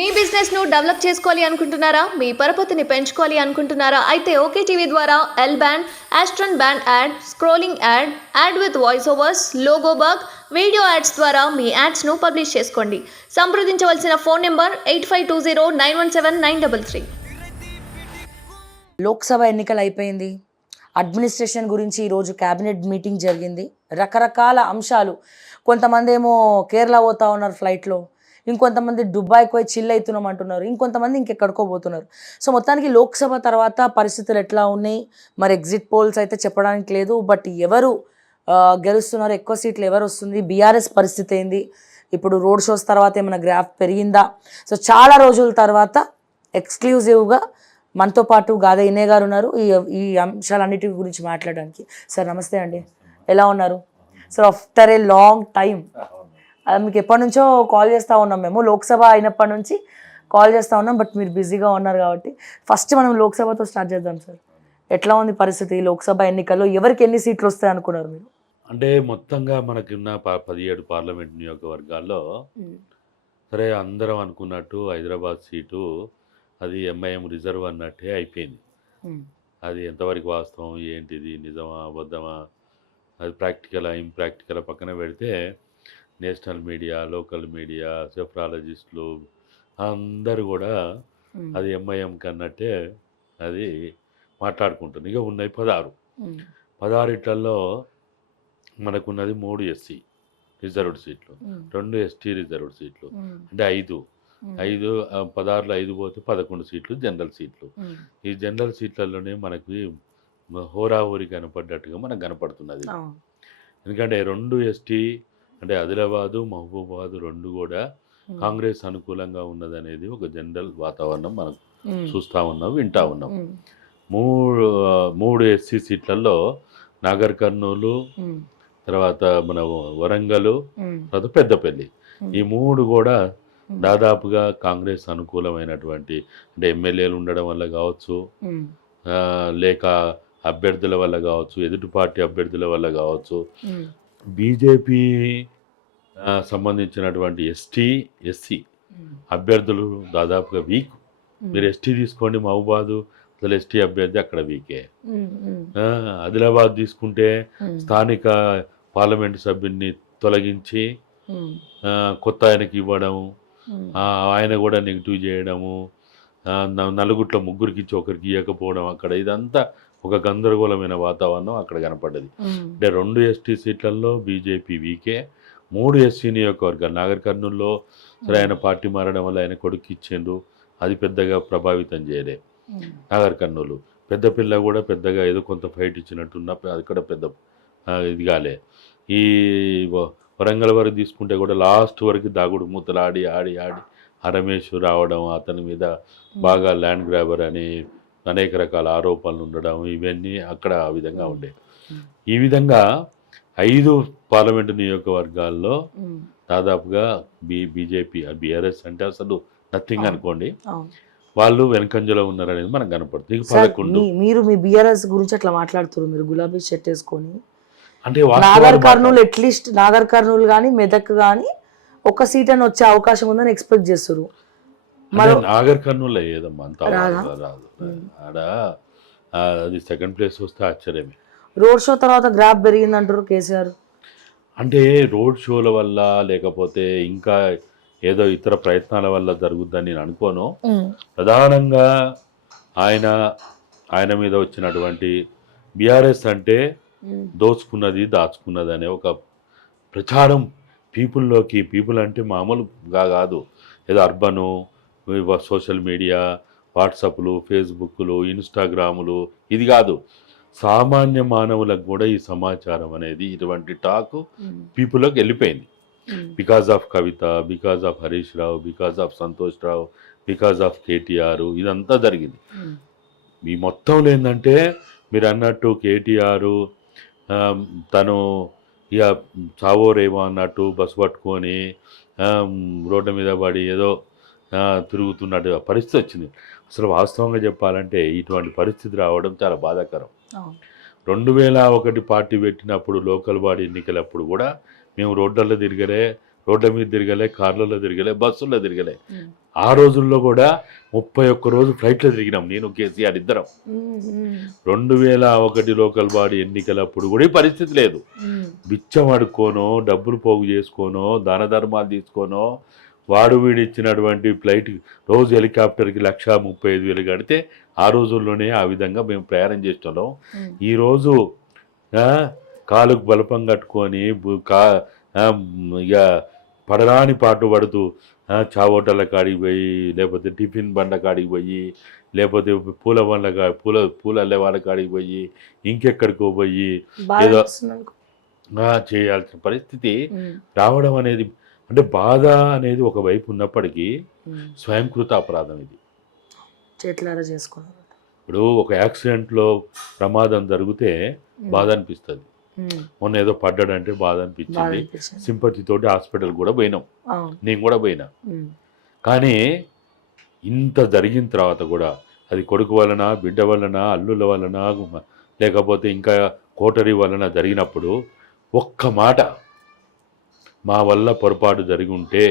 మీ business ను develop చేసుకోవాలి అనుకుంటున్నారా? మీ పరపతిని పెంచుకోవాలి అనుకుంటున్నారా? అయితే ఓకే టీవీ ద్వారా L band, Aston band ad, scrolling ad, ad with voice overs, logo bug, video ads ద్వారా మీ యాడ్స్ ను పబ్లిష్ చేసుకోండి. సంప్రదించవలసిన ఫోన్ నెంబర్ 8520917933. లోక్సభ ఎన్నికలు అయిపోయింది. అడ్మినిస్ట్రేషన్ గురించి ఈరోజు క్యాబినెట్ మీటింగ్ జరిగింది. రకరకాల అంశాలు, కొంతమంది ఏమో కేరళ పోతా ఉన్నారు ఫ్లైట్లో, ఇంకొంతమంది దుబాయ్కి పోయి చిల్ అవుతున్నాం అంటున్నారు, ఇంకొంతమంది ఇంకెక్కడికో పోతున్నారు. సో మొత్తానికి లోక్సభ తర్వాత పరిస్థితులు ఎట్లా ఉన్నాయి మరి ఎగ్జిట్ పోల్స్ అయితే చెప్పడానికి లేదు. బట్ ఎవరు గెలుస్తున్నారు, ఎక్కువ సీట్లు ఎవరు వస్తుంది, బీఆర్ఎస్ పరిస్థితి ఏంది, ఇప్పుడు రోడ్ షోస్ తర్వాత ఏమైనా గ్రాఫ్ పెరిగిందా? సో చాలా రోజుల తర్వాత ఎక్స్క్లూజివ్గా మనతో పాటు గాదే ఇనే గారు ఉన్నారు ఈ అంశాలన్నిటి గురించి మాట్లాడడానికి. సార్ నమస్తే అండి, ఎలా ఉన్నారు? Sir after a long time మీకు ఎప్పటి నుంచో కాల్ చేస్తూ ఉన్నాం, మేము లోక్సభ అయినప్పటి నుంచి కాల్ చేస్తూ ఉన్నాం, బట్ మీరు బిజీగా ఉన్నారు కాబట్టి ఫస్ట్ మనం లోక్సభతో స్టార్ట్ చేద్దాం. సార్ ఎట్లా ఉంది పరిస్థితి? లోక్సభ ఎన్నికల్లో ఎవరికి ఎన్ని సీట్లు వస్తాయి అనుకున్నారు మీరు? అంటే మొత్తంగా మనకున్న 17 పార్లమెంట్ నియోజకవర్గాల్లో సరే అందరం అనుకున్నట్టు హైదరాబాద్ సీటు అది ఎంఐఎం రిజర్వ్ అన్నట్టే అయిపోయింది. అది ఎంతవరకు వాస్తవం, ఏంటిది, నిజమా అబద్ధమా, అది ప్రాక్టికలా ఇంప్రాక్టికల్ పక్కన పెడితే నేషనల్ మీడియా, లోకల్ మీడియా, సెఫ్రాలజిస్టులు అందరూ కూడా అది ఎంఐఎంకి అన్నట్టే అది మాట్లాడుకుంటుంది. ఇక ఉన్నాయి 16 మనకున్నది 3 ఎస్సీ రిజర్వ్డ్ సీట్లు, 2 ఎస్టీ రిజర్వ్డ్ సీట్లు, అంటే 5 16లో 5 పోతే 11 సీట్లు జనరల్ సీట్లు. ఈ జనరల్ సీట్లలోనే మనకి హోరాహోరీ కనపడ్డట్టుగా మనకు కనపడుతున్నది. ఎందుకంటే 2 ఎస్టీ అంటే ఆదిలాబాదు, మహబూబాబాదు 2 కూడా కాంగ్రెస్ అనుకూలంగా ఉన్నదనేది ఒక జనరల్ వాతావరణం మనం చూస్తూ ఉన్నాం, వింటూ ఉన్నాం. 3 ఎస్సీ సీట్లలో నాగర్ కర్నూలు, తర్వాత మన వరంగల్, తర్వాత పెద్దపల్లి, ఈ 3 కూడా దాదాపుగా కాంగ్రెస్ అనుకూలమైనటువంటి, అంటే ఎమ్మెల్యేలు ఉండడం వల్ల కావచ్చు, లేక అభ్యర్థుల వల్ల కావచ్చు, ఎదుటి పార్టీ అభ్యర్థుల వల్ల కావచ్చు, బీజేపీ సంబంధించినటువంటి ఎస్సీ అభ్యర్థులు దాదాపుగా వీక్. మీరు ఎస్టీ తీసుకోండి, మహబూబాదు అసలు ఎస్టీ అభ్యర్థి అక్కడ వీకే. ఆదిలాబాద్ తీసుకుంటే స్థానిక పార్లమెంటు సభ్యుడిని తొలగించి కొత్త ఆయనకి ఇవ్వడం, ఆయన కూడా నెగిటివ్ చేయడము, నలుగుట్లో ముగ్గురికి ఇచ్చి ఒకరికి ఇవ్వకపోవడం, అక్కడ ఇదంతా ఒక గందరగోళమైన వాతావరణం అక్కడ కనపడ్డది. అంటే 2 ఎస్టీ సీట్లలో బీజేపీ వీకే, 3 ఎస్సీ నియోజకవర్గాలు నాగర్ కర్నూల్లో సరే ఆయన పార్టీ మారడం వల్ల ఆయన కొడుకు ఇచ్చిండ్రు, అది పెద్దగా ప్రభావితం చేయలే నాగర్ కర్నూలు. పెద్దపిల్ల కూడా పెద్దగా ఏదో కొంత ఫైట్ ఇచ్చినట్టున్న అది కూడా పెద్ద ఇది కాలే. ఈ వరంగల్ వరకు తీసుకుంటే కూడా లాస్ట్ వరకు దాగుడు మూతలు ఆడి రమేష్ రావడం, అతని మీద బాగా ల్యాండ్ గ్రాబర్ అని అనేక రకాల ఆరోపణలు ఉండడం, ఇవన్నీ అక్కడ ఆ విధంగా ఉండే. ఈ విధంగా 5 పార్లమెంటు నియోజకవర్గాల్లో దాదాపుగా బీజేపీ, బీఆర్ఎస్ అంటే అసలు నథింగ్ అనుకోండి, వాళ్ళు వెనకంజలో ఉన్నారనేది మనకు కనపడుతుంది. 11 మీరు మీ బీఆర్ఎస్ గురించి అట్లా మాట్లాడుతున్నారు, మీరు గులాబీ షర్ట్ వేసుకొని. అంటే నాగర్ కర్నూలు అట్లీస్ట్ నాగర్ కర్నూలు కానీ మెదక్ కానీ ఒక సీట్ అని వచ్చే అవకాశం ఉందని ఎక్స్పెక్ట్ చేస్తారు. నాగర్ కర్నూలు ఏదమ్మా అంత రాదు ఆడ, అది సెకండ్ ప్లేస్ వస్తే ఆశ్చర్యమే. రోడ్ షో తర్వాత గ్రాఫ్ పెరిగింది అంటారు కేసీఆర్. అంటే రోడ్ షోల వల్ల లేకపోతే ఇంకా ఏదో ఇతర ప్రయత్నాల వల్ల జరుగుద్దని నేను అనుకోను. ప్రధానంగా ఆయన మీద వచ్చినటువంటి బీఆర్ఎస్ అంటే దోచుకున్నది దాచుకున్నది అనే ఒక ప్రచారం పీపుల్లోకి, పీపుల్ అంటే మామూలుగా కాదు, ఏదో అర్బను, సోషల్ మీడియా, వాట్సాప్లు, ఫేస్బుక్లు, ఇన్స్టాగ్రాములు, ఇది కాదు, సామాన్య మానవులకు కూడా ఈ సమాచారం అనేది, ఇటువంటి టాక్ పీపుల్లోకి వెళ్ళిపోయింది. Because of Kavitha, because of Harish Rao, because of Santosh Rao, because of KTR, ఇదంతా జరిగింది. ఈ మొత్తంలో ఏంటంటే మీరు అన్నట్టు కేటీఆర్ తను ఇక చావోరేమో అన్నట్టు బస్సు పట్టుకొని రోడ్డు మీద పడి ఏదో తిరుగుతున్నట్టు పరిస్థితి వచ్చింది. అసలు వాస్తవంగా చెప్పాలంటే ఇటువంటి పరిస్థితి రావడం చాలా బాధాకరం. 2001 పార్టీ పెట్టినప్పుడు లోకల్ బాడీ ఎన్నికలప్పుడు కూడా మేము రోడ్లలో తిరిగరే రోడ్ల మీద తిరగలే, కార్లలో తిరగలే, బస్సుల్లో తిరగలే. ఆ రోజుల్లో కూడా 31 రోజు ఫ్లైట్లో తిరిగినాం నేను కేసీఆర్ ఇద్దరం. 2001 లోకల్ బాడీ ఎన్నికలప్పుడు కూడా ఈ పరిస్థితి లేదు. బిచ్చం అడుక్కోనో, డబ్బులు పోగు చేసుకోనో, దాన ధర్మాలు తీసుకోనో, వాడు వీడు ఇచ్చినటువంటి ఫ్లైట్ రోజు హెలికాప్టర్కి 1,35,000 కడితే ఆ రోజుల్లోనే ఆ విధంగా మేము ప్రయాణం చేస్తున్నాం. ఈరోజు కాలుకు బలపం కట్టుకొని ఇక పడరాని పాటు పడుతూ చావోటల కాడికి పోయి, లేకపోతే టిఫిన్ బండ్ల కాడికి పోయి, లేకపోతే పూల అల్లే వాళ్ళ కాడికి పోయి, ఇంకెక్కడికో పోయి ఏదో చేయాల్సిన పరిస్థితి రావడం అనేది, అంటే బాధ అనేది ఒకవైపు ఉన్నప్పటికీ స్వయంకృత అపరాధం ఇది. చేతులారా చేసుకున్నారు. ఇప్పుడు ఒక యాక్సిడెంట్లో ప్రమాదం జరిగితే బాధ అనిపిస్తుంది. మొన్న ఏదో పడ్డాడంటే బాధ అనిపించింది. సింపతి తోటి హాస్పిటల్ కూడా పోయినాం, నేను కూడా పోయినా. కానీ ఇంత జరిగిన తర్వాత కూడా అది కొడుకు వలన, బిడ్డ వలన, అల్లుల వలన, లేకపోతే ఇంకా కోటరీ వలన జరిగినప్పుడు ఒక్క మాట, మా వల్ల పొరపాటు జరిగి ఉంటే,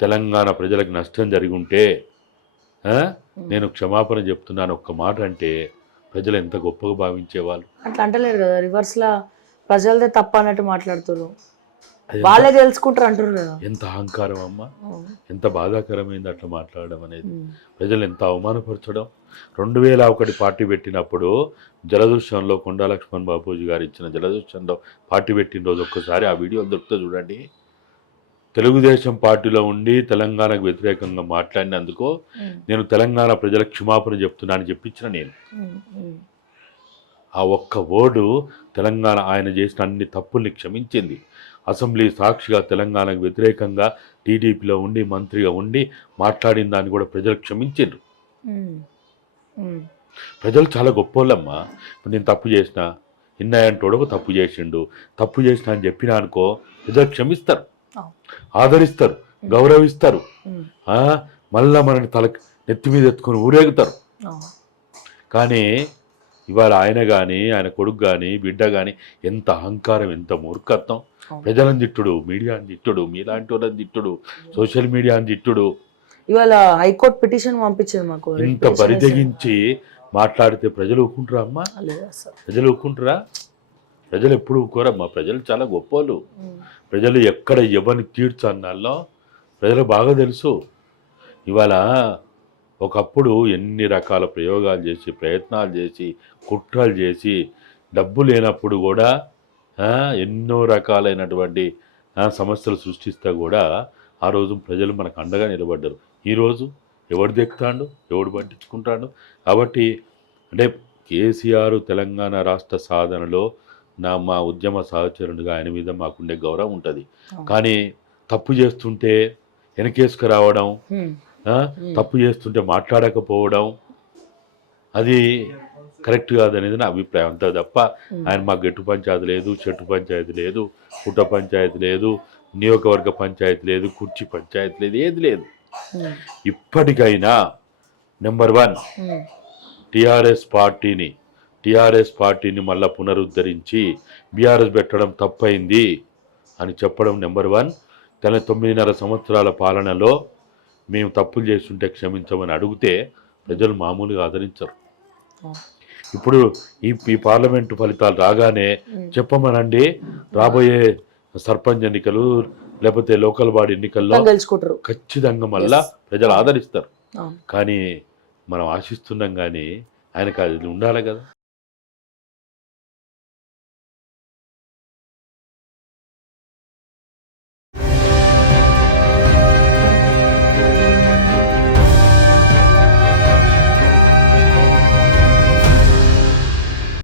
తెలంగాణ ప్రజలకు నష్టం జరిగి ఉంటే నేను క్షమాపణ చెప్తున్నాను ఒక్క మాట అంటే ప్రజలు ఎంత గొప్పగా భావించేవాళ్ళు. అట్లా అంటలేరు కదా, రివర్స్లా ప్రజలదే తప్ప అన్నట్టు మాట్లాడుతారు, వాళ్ళే తెలుసుకుంటారు అంటారు కదా. ఎంత అహంకారం అమ్మా, ఎంత బాధాకరమైంది అట్లా మాట్లాడడం అనేది. ప్రజలు ఎంత అవమానపరచడం. 2001 పార్టీ పెట్టినప్పుడు జలదృశ్యంలో కొండా లక్ష్మణ్ బాపూజీ గారు ఇచ్చిన జలదృశ్యంలో పార్టీ పెట్టిన రోజు ఒక్కసారి ఆ వీడియో దొరికితే చూడండి. తెలుగుదేశం పార్టీలో ఉండి తెలంగాణకు వ్యతిరేకంగా మాట్లాడినందుకు నేను తెలంగాణ ప్రజలకు క్షమాపణ చెప్తున్నానని చెప్పించిన నేను. ఆ ఒక్క వర్డు తెలంగాణ ఆయన చేసిన అన్ని తప్పుల్ని క్షమించింది. అసెంబ్లీ సాక్షిగా తెలంగాణకు వ్యతిరేకంగా టీడీపీలో ఉండి మంత్రిగా ఉండి మాట్లాడిన దాన్ని కూడా ప్రజలు క్షమించారు. ప్రజలు చాలా గొప్పోళ్ళమ్మా. నేను తప్పు చేసిన, ఇన్నాయంటోడు ఒక తప్పు చేసిండు, తప్పు చేసిన అని చెప్పినా అనుకో ప్రజలు క్షమిస్తారు, ఆదరిస్తారు, గౌరవిస్తారు. మళ్ళా మనని నెత్తి మీద ఎత్తుకొని ఊరేగుతారు. కానీ ఇవాళ ఆయన కానీ, ఆయన కొడుకు కానీ, బిడ్డ కానీ ఎంత అహంకారం, ఎంత మూర్ఖత్వం. ప్రజలను తిట్టుడు, మీడియాని తిట్టుడు, మీలాంటి వాళ్ళని తిట్టుడు, సోషల్ మీడియాని తిట్టుడు. ఇవాళ హైకోర్టు పిటిషన్ పంపించింది మాకు. ఇంత బరితెగించి మాట్లాడితే ప్రజలు ఊరుకుంటారా అమ్మా? ప్రజలు ఊరుకుంటారా? ప్రజలు ఎప్పుడు ఊరుకోరమ్మా. ప్రజలు చాలా గొప్పవాళ్ళు. ప్రజలు ఎక్కడ ఎవరిని తీర్చన్నాల్లో ప్రజలు బాగా తెలుసు. ఇవాళ ఒకప్పుడు ఎన్ని రకాల ప్రయోగాలు చేసి, ప్రయత్నాలు చేసి, కుట్రలు చేసి, డబ్బు లేనప్పుడు కూడా ఎన్నో రకాలైనటువంటి సమస్యలు సృష్టిస్తే కూడా ఆ రోజు ప్రజలు మనకు అండగా నిలబడ్డారు. ఈరోజు ఎవడు దెక్కుతాడు, ఎవడు పట్టించుకుంటాడు. కాబట్టి అంటే కేసీఆర్ తెలంగాణ రాష్ట్ర సాధనలో మా ఉద్యమ సహచరునిగా ఆయన మీద మాకుండే గౌరవం ఉంటుంది. కానీ తప్పు చేస్తుంటే వెనకేసుకు రావడం, తప్పు చేస్తుంటే మాట్లాడకపోవడం అది కరెక్ట్ కాదనేది నా అభిప్రాయం. అంతే తప్ప ఆయన మా గట్టు పంచాయతీ లేదు, చెట్టు పంచాయతీ లేదు, పుట్ట పంచాయతీ లేదు, నియోజకవర్గ పంచాయతీ లేదు, కుర్చీ పంచాయతీ లేదు, ఏది లేదు. ఇప్పటికైనా నెంబర్ 1 టీఆర్ఎస్ పార్టీని మళ్ళా పునరుద్ధరించి బీఆర్ఎస్ పెట్టడం తప్పైంది అని చెప్పడం నెంబర్ 1. 9.5 సంవత్సరాల పాలనలో మేము తప్పులు చేస్తుంటే క్షమించమని అడిగితే ప్రజలు మామూలుగా ఆదరించరు. ఇప్పుడు ఈ పార్లమెంటు ఫలితాలు రాగానే చెప్పమనండి, రాబోయే సర్పంచ్ ఎన్నికలు లేకపోతే లోకల్ బాడీ ఎన్నికల్లో ఖచ్చితంగా మళ్ళా ప్రజలు ఆదరిస్తారు. కానీ మనం ఆశిస్తున్నాం, కానీ ఆయనకు అది ఉండాలి కదా.